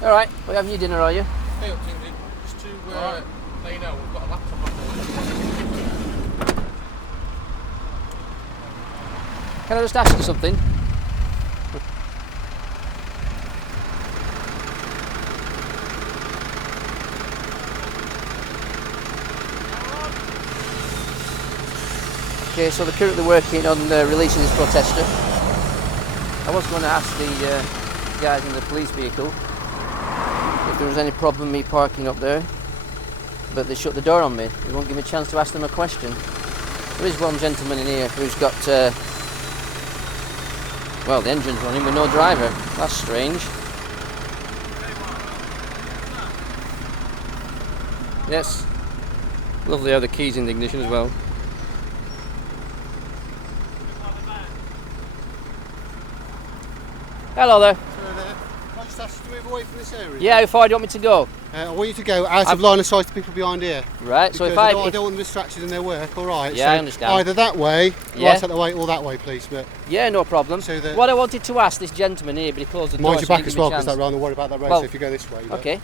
All right, we're having your dinner, are you? Hey, up, Tingley. Just to let you know, we've got a laptop on board. Can I just ask you something? Okay, so they're currently working on releasing this protester. I was going to ask the guys in the police vehicle if there was any problem me parking up there, but they shut the door on me. They won't give me a chance to ask them a question. There is one gentleman in here who's got, well, the engine's running with no driver. That's strange. Yes. Lovely how the keys in the ignition as well. Hello there. Hello there. Can I just ask you to move away from this area? Yeah, how far do you want me to go? I want you to go out of line of sight to people behind here. Right, so if I don't want them distracted in their work, alright? Yeah, so I understand. Either that way, Yeah. right out the way, or that way, please. But yeah, no problem. So that- What I wanted to ask this gentleman here, but he closed the door. mind your so he back didn't as give me a well, because chance. that rather worry about that road. Well, So if you go this way, but Okay.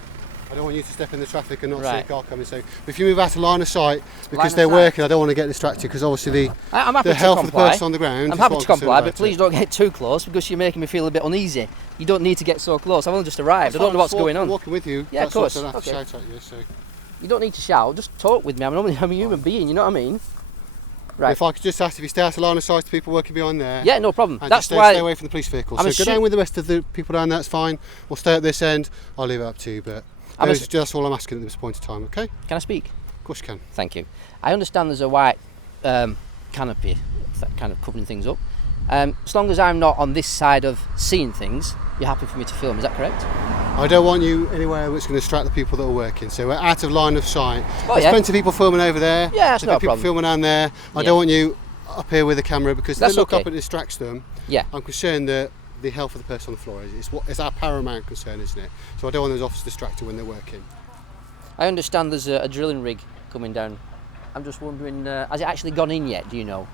I don't want you to step in the traffic and not see a Right. car coming. So if you move out of line of sight, because of they're sight. working, I don't want to get distracted. Because obviously I'm happy the to health of the comply. person on the ground. I'm is happy what to comply, concerned but about please it. don't get too close because you're making me feel a bit uneasy. You don't need to get so close. I've only just arrived. I don't know what's going I'm on. walking with you. Yeah, of That's course. what I don't have to Okay. shout at you. So You don't need to shout. Just talk with me. I'm a human being. You know what I mean? Right. if I could just ask if you stay out of line of sight to people working behind there. Yeah, no problem. And That's just why. stay away from the police vehicle. I'm So go down with the rest of the people down there, that's fine. We'll stay at this end. I'll leave it up to you, but that's all I'm asking at this point in time, okay? Can I speak? Of course you can. Thank you. I understand there's a white canopy that kind of covering things up. As long as I'm not on this side of seeing things, you're happy for me to film, is that correct? I don't want you anywhere that's going to distract the people that are working. So we're out of line of sight. Oh, There's yeah. plenty of people filming over there. Yeah, that's There's not a people problem. filming down there. I Yeah. don't want you up here with the camera because if That's they look okay. up and it distracts them. Yeah. I'm concerned that the health of the person on the floor is our paramount concern, isn't it? So I don't want those officers distracted when they're working. I understand there's a drilling rig coming down. I'm just wondering, has it actually gone in yet? Do you know?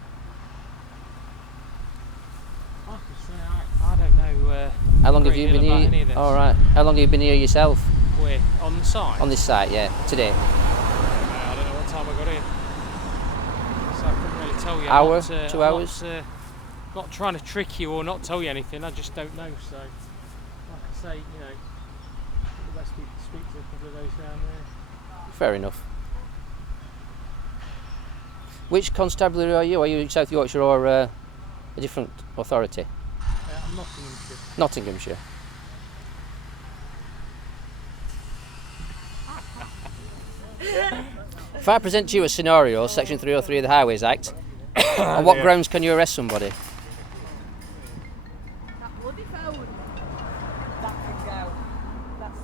I don't know. How long have you been here? All right. How long have you been here yourself? Where? On the site? On this site, yeah. Today. I don't know what time I got in. So I couldn't really tell you. Hour? I'm not, 2 hours? Not trying to trick you or not tell you anything. I just don't know. So, like I say, you know, the best people to speak to a couple of those down there. Fair enough. Which constabulary are you? Are you South Yorkshire or a different authority? I'm Nottinghamshire. Nottinghamshire. If I present to you a scenario, Section 303 of the Highways Act, on what grounds can you arrest somebody?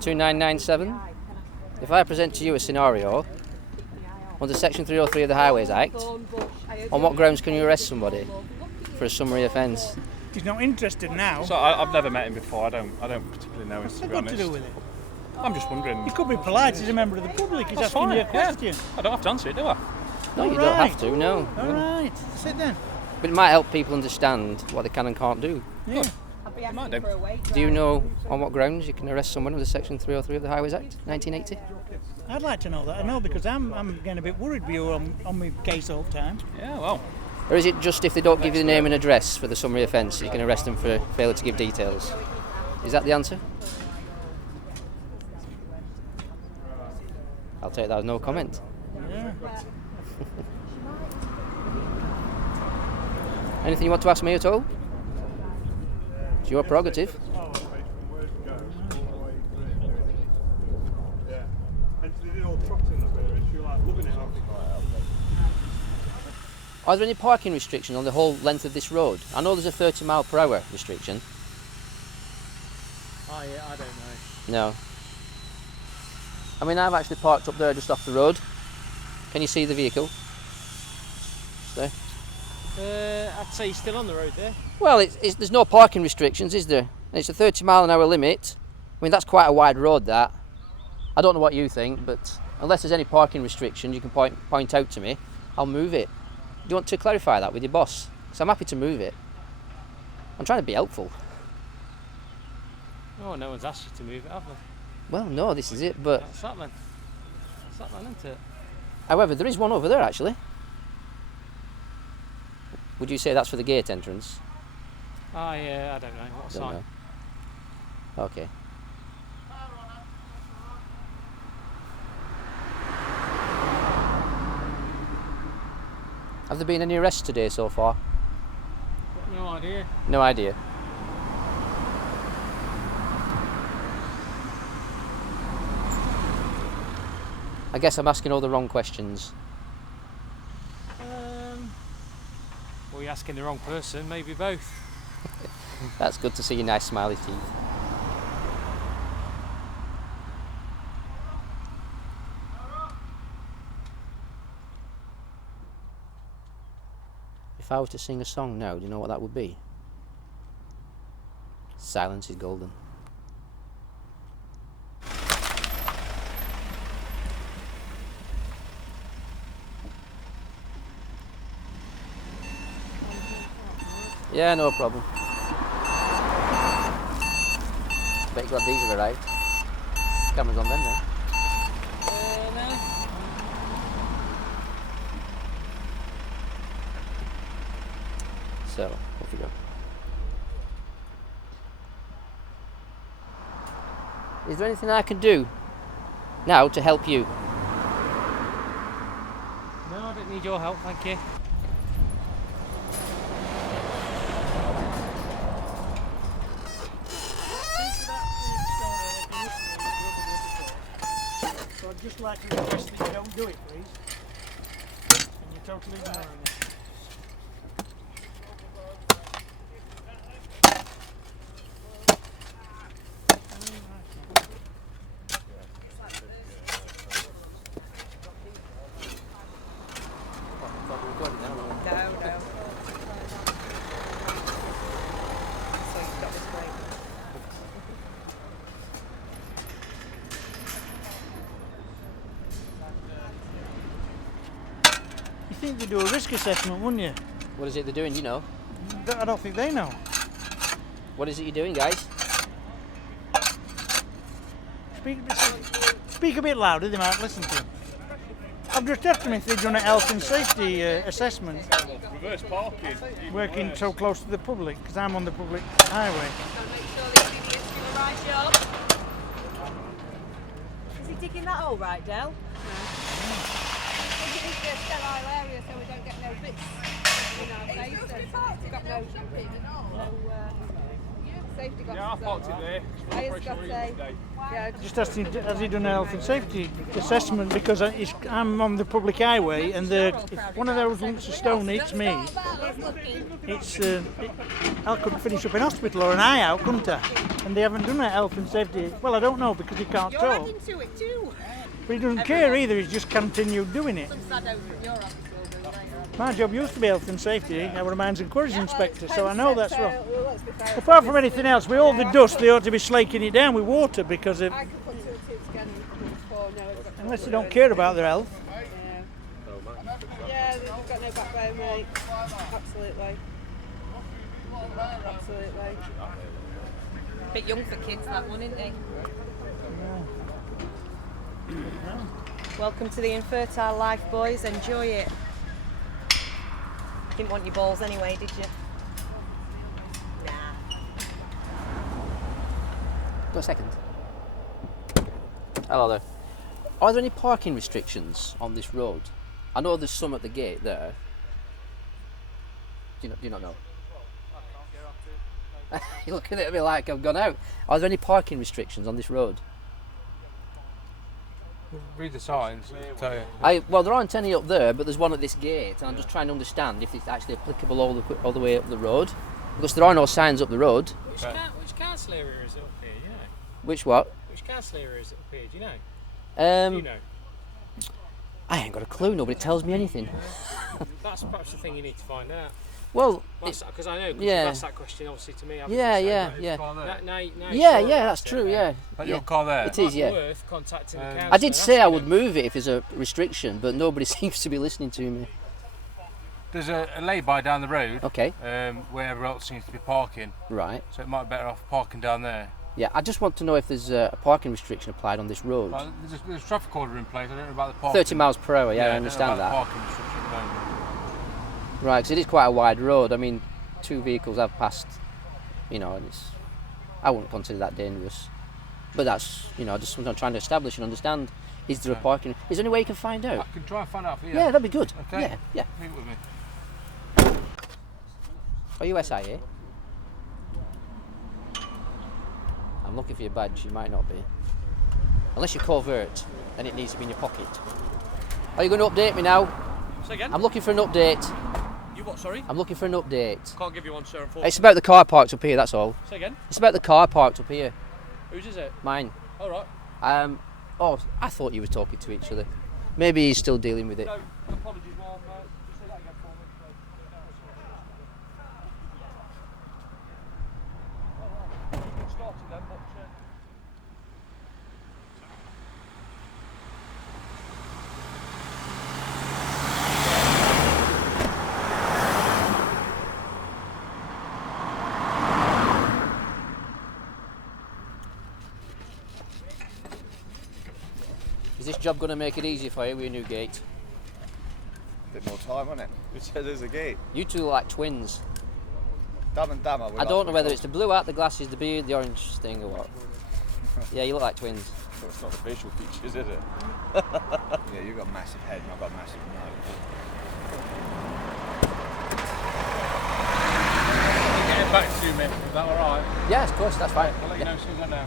2997. If I present to you a scenario under Section 303 of the Highways Act, on what grounds can you arrest somebody for a summary offence? He's not interested now. So I've never met him before. I don't particularly know him, to What's be that got honest. to do with it? I'm just wondering. You could be polite as a member of the public. He's That's asking fine. you a question. Yeah. I don't have to answer it, do I? No, you All don't right. have to, no. All right, sit then. But it might help people understand what they can and can't do. Yeah. It might do. Do you know on what grounds you can arrest someone under Section 303 of the Highways Act, 1980? I'd like to know that. I know because I'm getting a bit worried with you on my case all the time. Yeah, well. Or is it just if they don't give you the name and address for the summary offence, you can arrest them for failure to give details? Is that the answer? I'll take that as no comment. Yeah. Anything you want to ask me at all? It's your prerogative. Are there any parking restrictions on the whole length of this road? I know there's a 30 mile per hour restriction. Oh yeah, I don't know. No. I mean, I've actually parked up there just off the road. Can you see the vehicle? There. I'd say he's still on the road there. Well, there's no parking restrictions, is there? And it's a 30 mile an hour limit. I mean, that's quite a wide road, that. I don't know what you think, but unless there's any parking restrictions you can point out to me, I'll move it. Do you want to clarify that with your boss? Because I'm happy to move it. I'm trying to be helpful. Oh, no one's asked you to move it, have they? Well, no, this is it, but... That's that then. That's that then, isn't it? However, there is one over there, actually. Would you say that's for the gate entrance? I don't know. What Don't sign? know. Okay. Have there been any arrests today so far? Got no idea. No idea. I guess I'm asking all the wrong questions. Well, you're asking the wrong person. Maybe both. That's good to see your nice smiley teeth. If I were to sing a song now, do you know what that would be? Silence is golden. Yeah, no problem. Bet you're glad these have arrived. Camera's on them now. No. So, off we go. Is there anything I can do now to help you? No, I don't need your help, thank you. So I'd just like to request that you don't do it, please. And you're totally ignoring it. You think they do a risk assessment, wouldn't you? What is it they're doing, do you know? I don't think they know. What is it you're doing, guys? Speak a bit louder, they might listen to you. I've just asked them if they've done a health and safety assessment. Reverse parking. Working so close to the public, because I'm on the public highway. Make sure these idiots do the right job. Is he digging that hole right, Del? No. I think it is a sterile area so we don't get no bits in our face. It's got no safety glasses. Yeah, I parked it there. I just got to say, yeah. Just asked him, has he done a health and safety assessment, because I'm on the public highway, and if one of those lumps of stone hits me, I could finish up in hospital or an eye out, couldn't I? And they haven't done a health and safety. Well, I don't know, because he can't You're talk. adding to it too. But he doesn't care either, he's just continued doing it. Some shadows from your office will do later. My job used to be health and safety. I was a mines and quarries inspector, so I know that's wrong. Apart from anything else, with all the dust, they ought to be slaking it down with water, because I could put two and two together for no. unless they don't care about their health. Yeah, they've got no backbone, mate. Absolutely. Absolutely. Bit young for kids, that one, isn't he? Welcome to the infertile life, boys. Enjoy it. Didn't want your balls anyway, did you? Nah. Got a second. Hello there. Are there any parking restrictions on this road? I know there's some at the gate there. Do you not know? You're looking at me like I've gone out. Are there any parking restrictions on this road? Read the signs, I'll tell you. Well, there aren't any up there, but there's one at this gate, and I'm just trying to understand if it's actually applicable all the way up the road, because there are no signs up the road. Which council area is it up here? You know. Which what? Which council area is it up here? Do you know? Do you know? I ain't got a clue. Nobody tells me anything. That's perhaps the thing you need to find out. Well, because I know you've yeah. asked that question obviously to me. Yeah. That's true. Yeah. Your car there? It is. Yeah. Worth contacting the council. I did say I would move it if there's a restriction, but nobody seems to be listening to me. There's a lay-by down the road. Okay. Where everyone else seems to be parking. Right. So it might be better off parking down there. Yeah, I just want to know if there's a parking restriction applied on this road. Well, there's a traffic order in place. I don't know about the parking. 30 miles per hour, yeah, I understand don't know that. about the parking restriction at the moment. Right, because it is quite a wide road. I mean, 2 vehicles have passed, you know, and I wouldn't consider that dangerous. But that's, you know, just something I'm trying to establish and understand. Is there a parking? Is there any way you can find out? I can try and find out for you. Yeah, that'd be good. Okay. Yeah, yeah. Leave it with me. Are you SIA? I'm looking for your badge. You might not be. Unless you're covert, then it needs to be in your pocket. Are you going to update me now? Say again? I'm looking for an update. You what, sorry? I'm looking for an update. Can't give you one, sir, unfortunately. It's about the car parked up here, that's all. Say again? It's about the car parked up here. Whose is it? Mine. All right. Oh, I thought you were talking to each other. Maybe he's still dealing with it. No, apologies, Mom. Just say that again for me. Started then, but... Is this job going to make it easier for you with your new gate? Bit more time, wasn't it? It said there's a gate. You two are like twins. Dumb and Dumber. I don't know whether it's the blue hat, the glasses, the beard, the orange thing or what. Yeah, you look like twins. So it's not the facial features, is it? Yeah, you've got a massive head and I've got a massive nose. Get it back to me. Is that alright? Yeah, of course, that's fine. I'll let you know as soon as I know.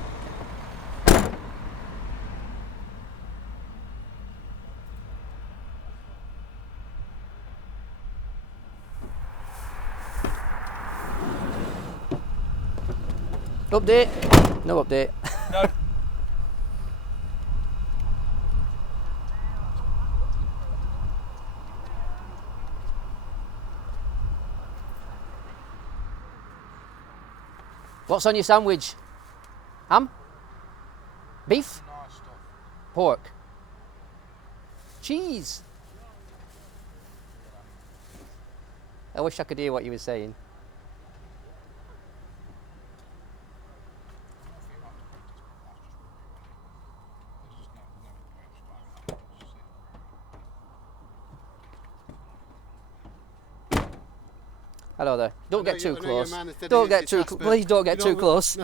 Update? No update. No. What's on your sandwich? Ham? Beef? Pork? Cheese? I wish I could hear what you were saying. Hello there. Don't get too close. Don't get too close. Please don't get too close.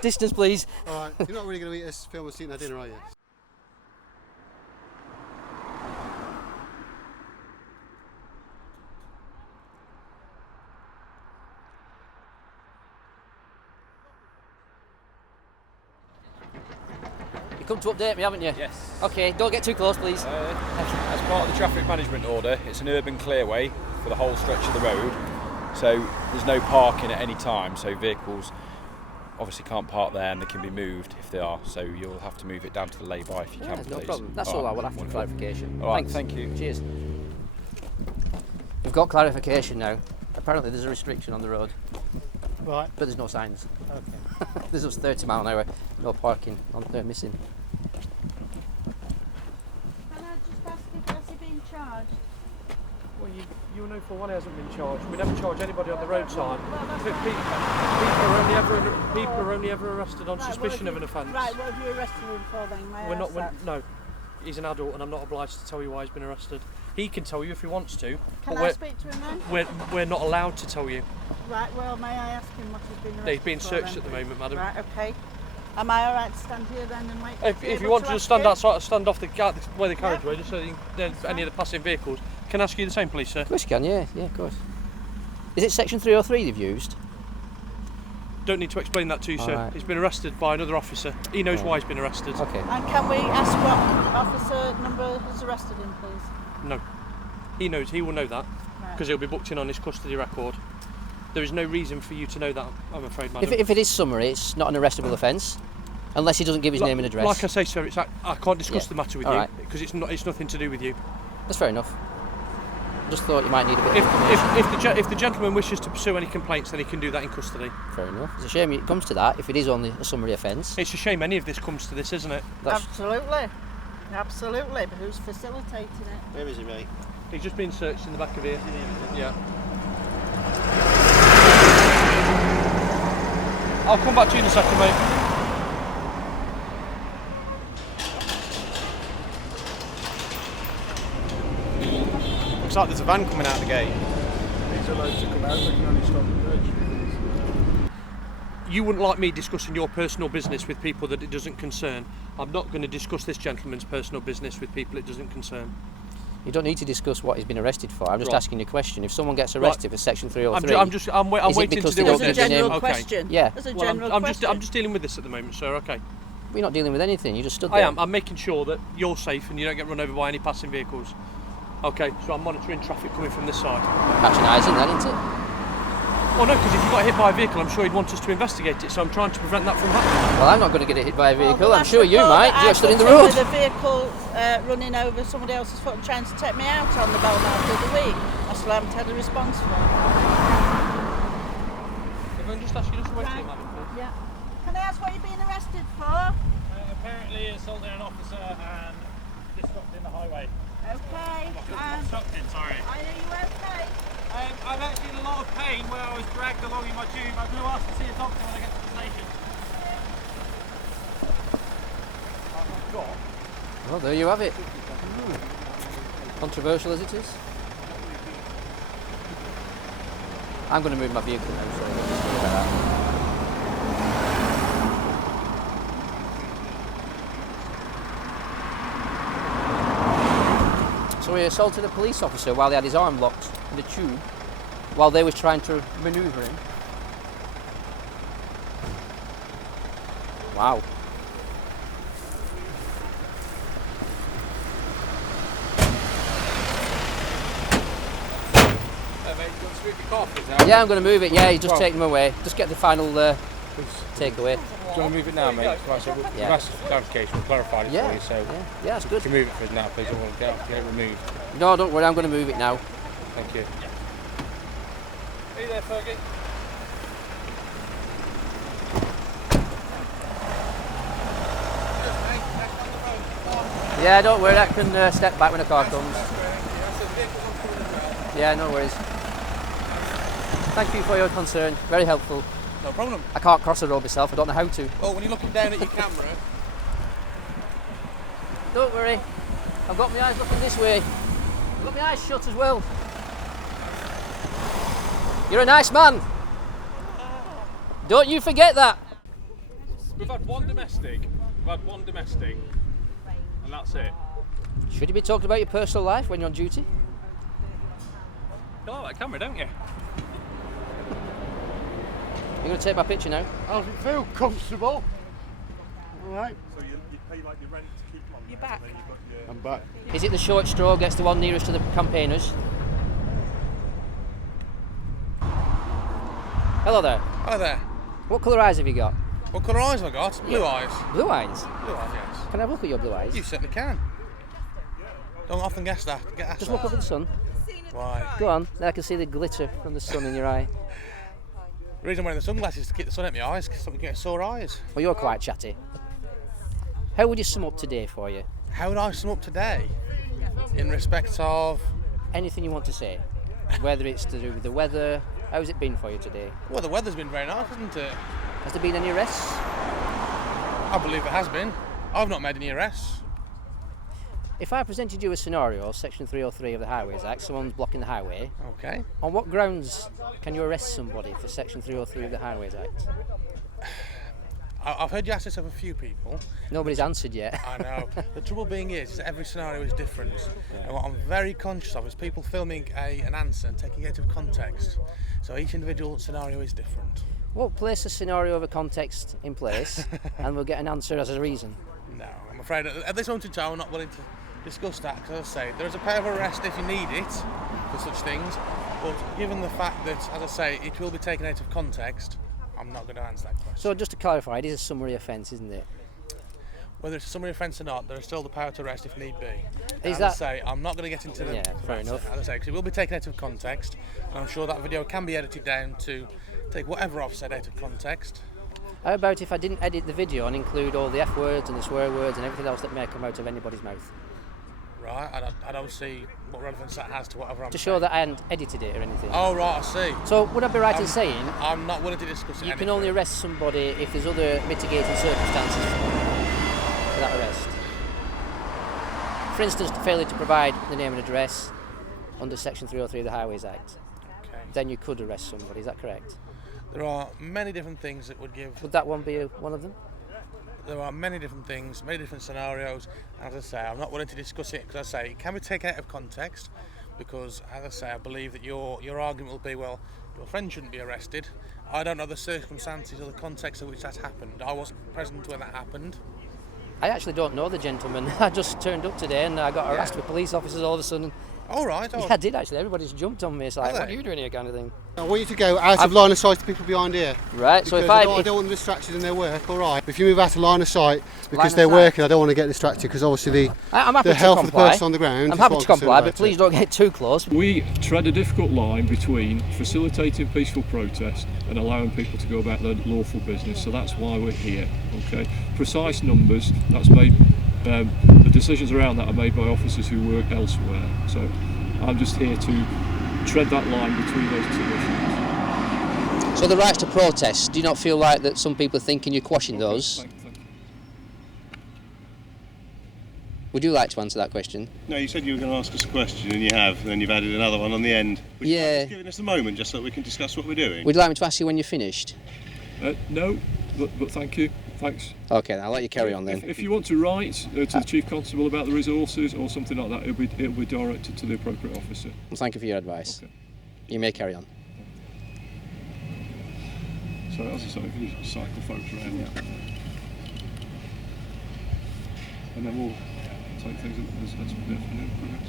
Distance, please. All right, you're not really going to eat us film us eating our dinner, are you? You come to update me, haven't you? Yes. Okay, don't get too close, please. As part of the traffic management order, it's an urban clearway for the whole stretch of the road. So there's no parking at any time, so vehicles obviously can't park there and they can be moved if they are. So you'll have to move it down to the lay-by if you Yeah, can, no please. problem. That's all I would have for clarification. All right, Thanks. thank you. Cheers. We've got clarification now. Apparently there's a restriction on the road, Right. but there's no signs. Okay. There's just 30 mile an hour, no parking on there missing. Can I just ask if has he been charged? Well, you know for one he hasn't been charged. We never charge anybody on the roadside. People are only ever arrested on suspicion of an offence. Right, what have you arrested him for then? May I We're not. ask that? No, he's an adult, and I'm not obliged to tell you why he's been arrested. He can tell you if he wants to. Can but I speak to him then? we're not allowed to tell you. Right, well, may I ask him what he's been arrested He's being for searched then? at the moment, madam. Right, okay. Am I alright to stand here then and wait? If you want to just stand outside, stand off the where the carriageway, just so you can, any of the passing vehicles. Can I ask you the same, please, sir? Of course you can, yeah, of course. Is it section 303 they've used? Don't need to explain that to you, sir. Alright. He's been arrested by another officer. He knows why he's been arrested. Okay. And can we ask what officer number has arrested him, please? No. He knows. He will know that because he'll be booked in on his custody record. There is no reason for you to know that, I'm afraid, madam. If it is summary, it's not an arrestable offence, unless he doesn't give his name and address. Like I say, sir, I can't discuss Yeah. the matter with All you right. because it's nothing to do with you. That's fair enough. Just thought you might need a bit of information. If the gentleman wishes to pursue any complaints, then he can do that in custody. Fair enough. It's a shame it comes to that if it is only a summary offence. It's a shame any of this comes to this, isn't it? That's Absolutely. Absolutely, but who's facilitating it? Where is he, mate? He's just been searched in the back of here. Yeah. I'll come back to you in a second, mate. Looks like there's a van coming out the gate. He's allowed to come out, they can only stop at Virgin. You wouldn't like me discussing your personal business with people that it doesn't concern. I'm not going to discuss this gentleman's personal business with people it doesn't concern. You don't need to discuss what he's been arrested for. I'm just Right. asking you a question. If someone gets arrested for Section 303, I'm is waiting because to they deal don't with There's this. a general Okay. question. Yeah. There's a Well, general I'm question. just dealing with this at the moment, sir. Okay. we're not dealing with anything. You just stood I there. am. I'm making sure that you're safe and you don't get run over by any passing vehicles. Okay. So I'm monitoring traffic coming from this side. Patronising that, isn't it? Well, no, because if you got hit by a vehicle, I'm sure he'd want us to investigate it. So I'm trying to prevent that from happening. Well, I'm not going to get hit by a vehicle. Well, I'm that's sure you report might. that You're I stood in the put road. With a vehicle running over somebody else's foot and trying to take me out on the Belmont the other week. I still haven't had a response from. If I can just ask you just to wait here, madam, please. Yeah. Can I ask what you've been arrested for? Apparently assaulting an officer and disrupting the highway. Okay. Obstructing, sorry. Are you okay? I'm actually in a lot of pain where I was dragged along in my tube. I'm going to ask to see a doctor when I get to the station. Well, there you have it. Controversial as it is. I'm going to move my vehicle now, so I'll just leave it like that. So he assaulted a police officer while he had his arm locked in the tube while they was trying to manoeuvre him. Wow. Yeah, I'm going to move it. Yeah, he's just taking them away. Just get the final takeaway. Do you want to move it now, mate? Right, so we've asked for clarification, we've clarified it for you, so yeah, that's good. you can move it for us now, please. I don't want to get it removed. No, don't worry, I'm going to move it now. Thank you. Are you there, Fergie? Yeah, don't worry, I can step back when a car comes. Yeah, no worries. Thank you for your concern, very helpful. No problem. I can't cross the road myself, I don't know how to. Oh, when you're looking down at your camera. Don't worry, I've got my eyes looking this way. I've got my eyes shut as well. You're a nice man. Don't you forget that. We've had one domestic. And that's it. Should you be talking about your personal life when you're on duty? You like that camera, don't you? You're going to take my picture now? How's it feel? Comfortable? Alright. So you pay like your rent to keep on. You're back. And then you've got your... I'm back. Is it the short straw gets the one nearest to the campaigners? Hello there. Hi there. What colour eyes have you got? What colour eyes have I got? Blue eyes. Blue eyes? Blue eyes, yes. Can I have a look at your blue eyes? You certainly can. Don't often guess that. Get asked Just that. look up at the sun. Why? Go on, then I can see the glitter from the sun in your eye. The reason I'm wearing the sunglasses is to keep the sun at my eyes, because I'm getting sore eyes. Well, you're quite chatty. How would you sum up today for you? How would I sum up today? In respect of... Anything you want to say? Whether it's to do with the weather, how's it been for you today? Well, the weather's been very nice, hasn't it? Has there been any arrests? I believe it has been. I've not made any arrests. If I presented you a scenario, Section 303 of the Highways Act, someone's blocking the highway, Okay. on what grounds can you arrest somebody for Section 303 of the Highways Act? I've heard you ask this of a few people. Nobody's answered yet. I know. The trouble being is that every scenario is different. And what I'm very conscious of is people filming an answer and taking it out of context. So each individual scenario is different. Well, place a scenario of a context in place and we'll get an answer as a reason. No, I'm afraid at this moment in time I'm not willing to discuss that, because as I say, there is a power of arrest if you need it for such things, but given the fact that, as I say, it will be taken out of context, I'm not going to answer that question. So just to clarify, it is a summary offence, isn't it? Whether it's a summary offence or not, there is still the power to arrest if need be. Is As that... I say, I'm not going to get into the... Yeah, fair enough. As I say, because it will be taken out of context, and I'm sure that video can be edited down to take whatever I've said out of context. How about if I didn't edit the video and include all the F words and the swear words and everything else that may come out of anybody's mouth? Right, I don't see what relevance that has to whatever I'm To saying. show that I hadn't edited it or anything. Oh, right, I see. So would I be right in saying I'm not willing to discuss it. you can only arrest somebody if there's other mitigating circumstances for that arrest? For instance, failure to provide the name and address under Section 303 of the Highways Act. Okay. Then you could arrest somebody, is that correct? There are many different things that would give... Would that one be one of them? There are many different things, many different scenarios, and as I say, I'm not willing to discuss it because I say it can be taken out of context because, as I say, I believe that your argument will be, well, your friend shouldn't be arrested. I don't know the circumstances or the context in which that happened. I wasn't present when that happened. I actually don't know the gentleman. I just turned up today and I got harassed with police officers all of a sudden. All right. Yeah, I did actually. Everybody's jumped on me. It's like, what are you doing here, kind of thing. I want you to go out of line of sight to people behind here. Right, so because if I don't want them distracted in their work, all right? If you move out of line of sight because they're working, I don't want to get distracted because obviously the health of the person on the ground. I'm happy to comply, but please don't get too close. We tread a difficult line between facilitating peaceful protest and allowing people to go about their lawful business, so that's why we're here, okay? Precise numbers, that's made, the decisions around that are made by officers who work elsewhere, so I'm just here to tread that line between those two issues. So the rights to protest, do you not feel like that some people are thinking you're quashing those? Thank you. Would you like to answer that question? No, you said you were going to ask us a question and you have, and then you've added another one on the end. Would you mind just giving us a moment just so that we can discuss what we're doing? Would you like me to ask you when you're finished? No, but thank you. Thanks. Okay, I'll let you carry on then. If you want to write to the Chief Constable about the resources or something like that, it'll be directed to the appropriate officer. Well, thank you for your advice. Okay. You may carry on. So as I say, if you cycle folks around, and then we'll take things as we definitely progress.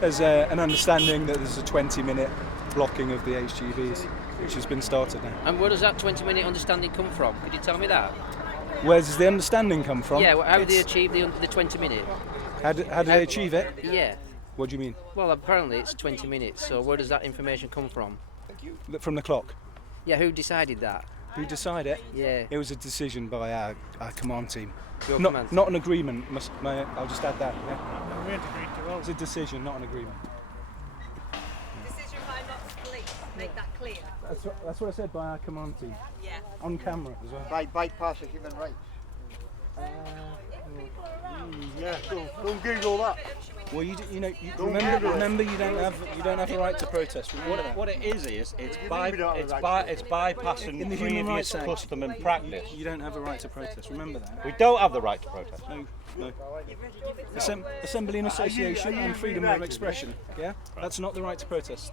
There's an understanding that there's a 20-minute blocking of the HGVs, which has been started now. And where does that 20-minute understanding come from? Could you tell me that? Where does the understanding come from? Yeah, how did they achieve the 20-minute? How did they achieve it? Yeah. What do you mean? Well, apparently it's 20 minutes, so where does that information come from? From the clock. Yeah, who decided that? Who decided it? Yeah. It was a decision by our command team. Command not an agreement, I'll just add that. Yeah. It's a decision, not an agreement. Decision by not the police, make that clear. That's what I said by our command team. Yeah. On camera as well. By bypassing human rights. Yeah, go and Google that. Well, remember you don't have a right to protest. What it is it's bypassing in the Human Rights Act, custom and practice. You don't have a right to protest. Remember that. We don't have the right to protest. No. Assembly and association and freedom of expression. Yeah, that's not the right to protest.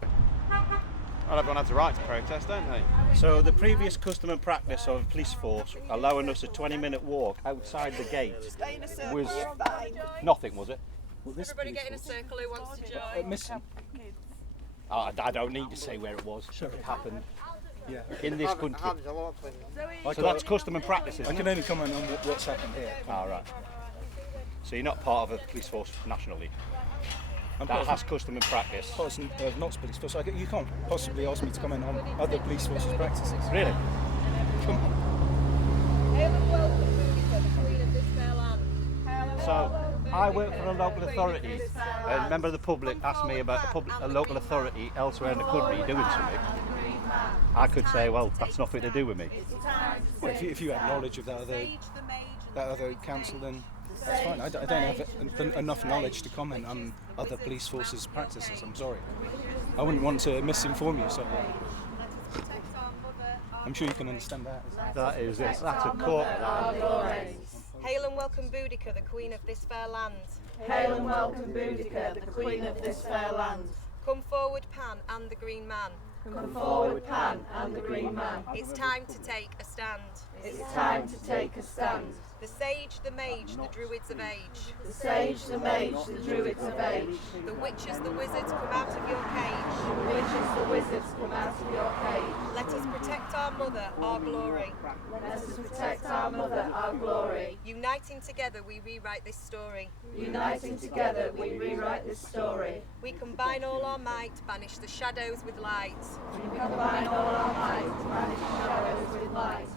Well, everyone has the right to protest, don't they? So the previous custom and practice of a police force allowing us a 20-minute walk outside the gate was nothing, was it? Everybody get in a circle who wants to join. Misson. I don't need to say where it was. It happened. Yeah. In this country. So that's custom and practice, isn't I can only comment on what's happened here. Right. So you're not part of a police force nationally? That has custom and practice. Not police force. You can't possibly ask me to comment on other police forces' practices. Really? Come on. So I work for a local authority, and a member of the public asked me about a local authority elsewhere in the country doing something. I could say, well, that's nothing to do with me. Well, if you have knowledge of that other council, then that's fine. I don't have enough knowledge to comment on other police forces' practices. I'm sorry. I wouldn't want to misinform you, so I'm sure you can understand that. That is it. That's a court. Hail and welcome Boudica, the queen of this fair land. Hail and welcome Boudica, the queen of this fair land. Come forward, Pan and the Green Man. Come forward, Pan and the Green Man. It's time to take a stand. It's time to take a stand. The sage, the mage, the druids of age. The sage, the mage, the druids of age. The witches, the wizards come out of your cage. The witches, the wizards come out of your cage. Let us protect our mother, our glory. Let us protect our mother, our glory. Uniting together we rewrite this story. Uniting together we rewrite this story. We combine all our might, banish the shadows with light. We combine all our might, banish shadows with light.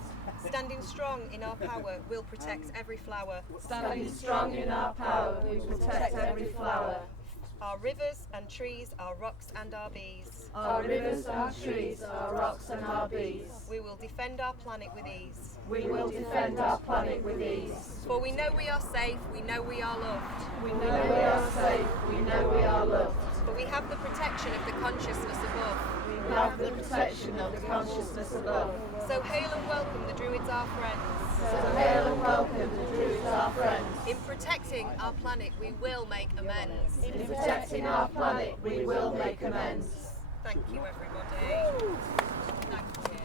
Standing strong in our power, we'll protect every flower. Standing strong in our power, we protect every flower. Our rivers and trees, our rocks and our bees. Our rivers and trees, our rocks and our bees. We will defend our planet with ease. We will defend our planet with ease. For we know we are safe, we know we are loved. We know we are safe, we know we are loved. But we have the protection of the consciousness above. We have the protection of the consciousness above. So hail and welcome the Druids, our friends. So hail and welcome the Druids, our friends. In protecting our planet, we will make amends. In protecting our planet, we will make amends. Thank you, everybody. Thank you.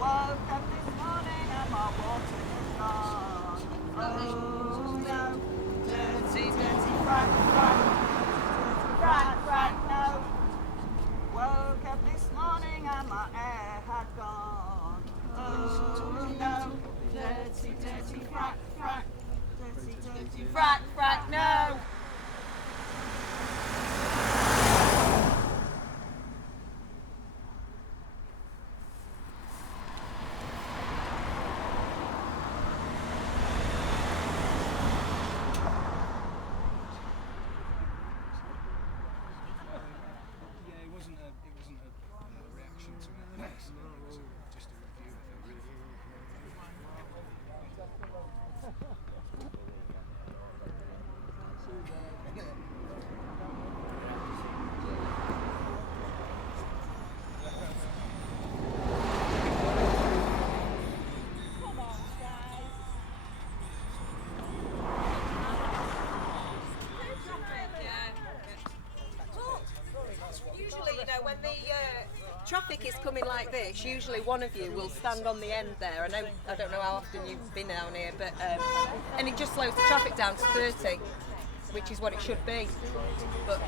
Woke up this morning and my water is gone. Oh no, dirty, dirty frack, frack. Frack, frack, no. Woke up this morning and my air had gone. Oh no, dirty, dirty frack, frack. Dirty, dirty frack, frack, no. When the traffic is coming like this, usually one of you will stand on the end there. I don't know how often you've been down here, but and it just slows the traffic down to 30, which is what it should be. But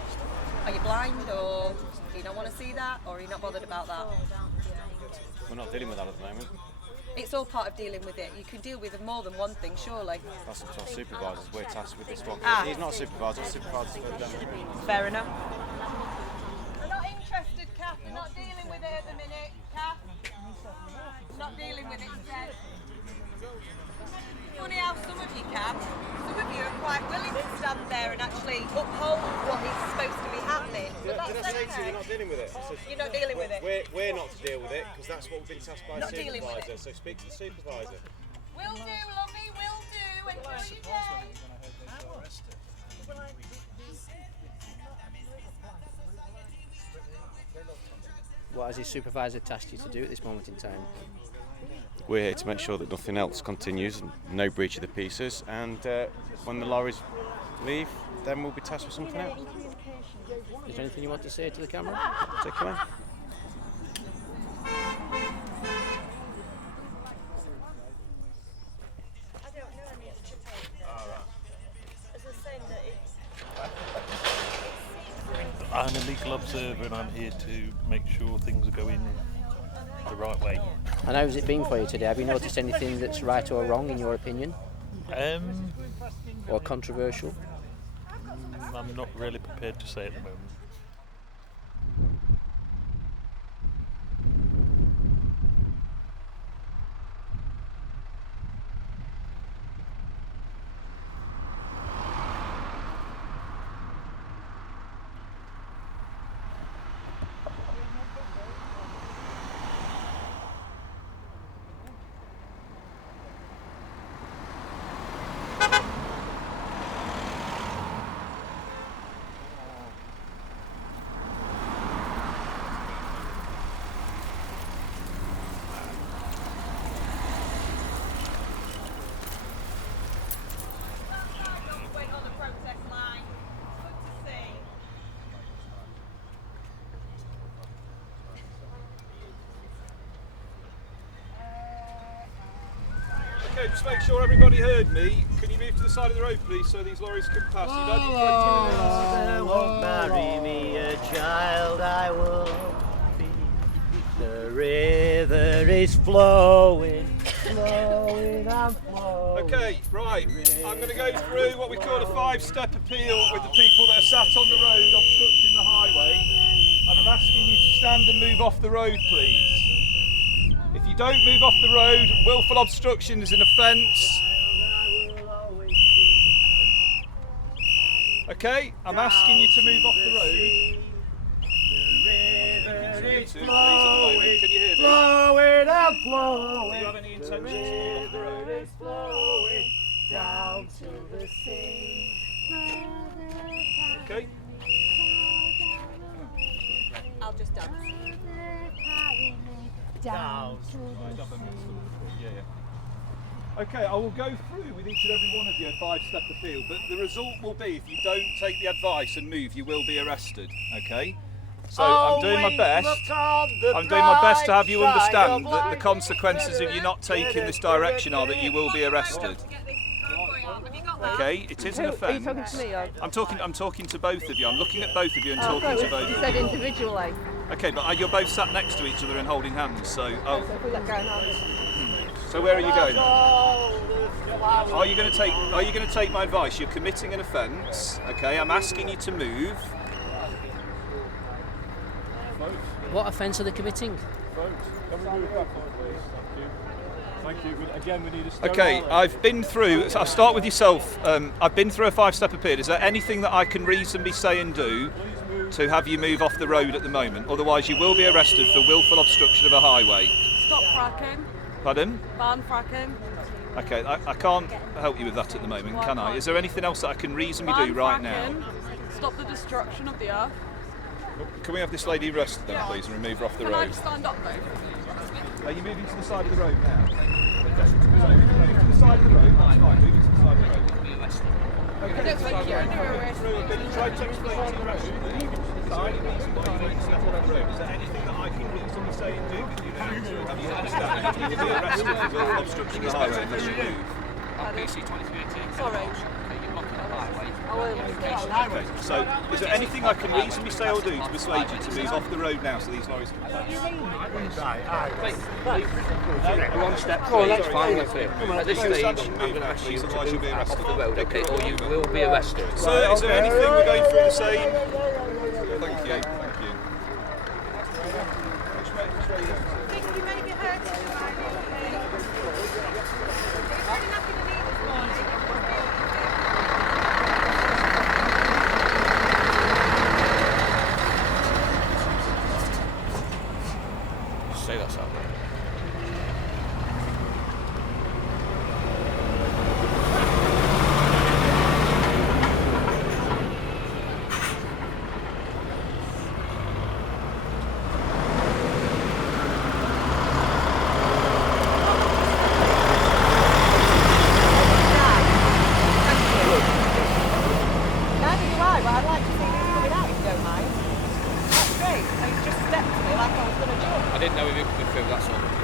are you blind, or do you not want to see that, or are you not bothered about that? We're not dealing with that at the moment. It's all part of dealing with it. You can deal with more than one thing, surely. That's up to our supervisors. We're tasked with this one. Ah. He's not a supervisor. Supervisor's further down the road. Fair enough. We're not interested, Kath. We're not dealing with it at the minute, Kath. Not dealing with it today. Funny how some of you can. Some of you are quite willing to stand there and actually uphold what is supposed to be happening. But that's Did I say to you okay. we're not dealing with it? I said, You're not dealing with it? We're not to deal with it because that's what we've been tasked by a Not dealing with supervisor. it. So speak to the supervisor. Will do, lovey, will do. Enjoy your day. What has his supervisor tasked you to do at this moment in time? We're here to make sure that nothing else continues, and no breach of the pieces, and when the lorries leave, then we'll be tasked with something else. Is there anything you want to say to the camera? Particularly? I'm a legal observer and I'm here to make sure things are going the right way. And how's it been for you today? Have you noticed anything that's right or wrong in your opinion? Or controversial? I'm not really prepared to say at the moment. Okay, just make sure everybody heard me. Can you move to the side of the road, please, so these lorries can pass? You've had Mother won't marry me, a child I will be. The river is flowing, flowing and flowing. Okay, right. I'm going to go through what we call a 5-step appeal with the people that are sat on the road obstructing the highway. And I'm asking you to stand and move off the road, please. If you don't move off the road, willful obstruction is an offence. Okay, I'm asking you to move off the road. Can you hear me? Flowing and flowing. Do you have any intention to move off the road? Flowing down to the sea. Okay. I'll just dance. Down to Okay, I will go through with each and every one of you a 5-step appeal, but the result will be if you don't take the advice and move, you will be arrested. Okay? So I'm doing my best. I'm doing my best to have you understand that the consequences of you not taking this direction are that you will be arrested. Okay, it is an offence. Are you talking to me? I'm talking to both of you. I'm looking at both of you and talking to both of you. You said individually. Okay, but you're both sat next to each other and holding hands, so... So if we let go hands. So where are you going? Are you going to take my advice? You're committing an offence. Okay, I'm asking you to move. What offence are they committing? Thank you. Again, we need a sterile. Okay, I've been through. I'll start with yourself. I've been through a 5-step appeal. Is there anything that I can reasonably say and do to have you move off the road at the moment? Otherwise, you will be arrested for willful obstruction of a highway. Stop fracking. Pardon? Ban fracking. Okay, I can't help you with that at the moment, Why can I? not? Is there anything else that I can reasonably do right now? Stop the destruction of the earth. Can we have this lady arrested then, please, and remove her off the Can I road? just stand up though? Are you moving to the side of the road now? Okay. So, move to the side of the road, that's fine. Moving to the side of the road. Okay. I don't think you're under arrest. Try to explain to you that moving to the side of reason why you don't step on the road. Is there anything that I can reasonably say and do with you now to have you understand that you will be arrested for willful obstruction of the highway unless you move? PC 2318. Sorry. You're blocking the highway. I will. Okay, so is there anything I can reasonably say or do to persuade you to move off the road now so these lorries can pass? We're on step 3. That's fine with it. At this stage, I'm going to ask you to move off the road, okay, or you will be arrested. So, is there anything we're going through the same? Thank you. Say that's out there. Neither do I, but I'd like to see this coming out if you don't mind. That's great. So you just stepped to me like I was going to jump. I didn't know if you could feel that's all.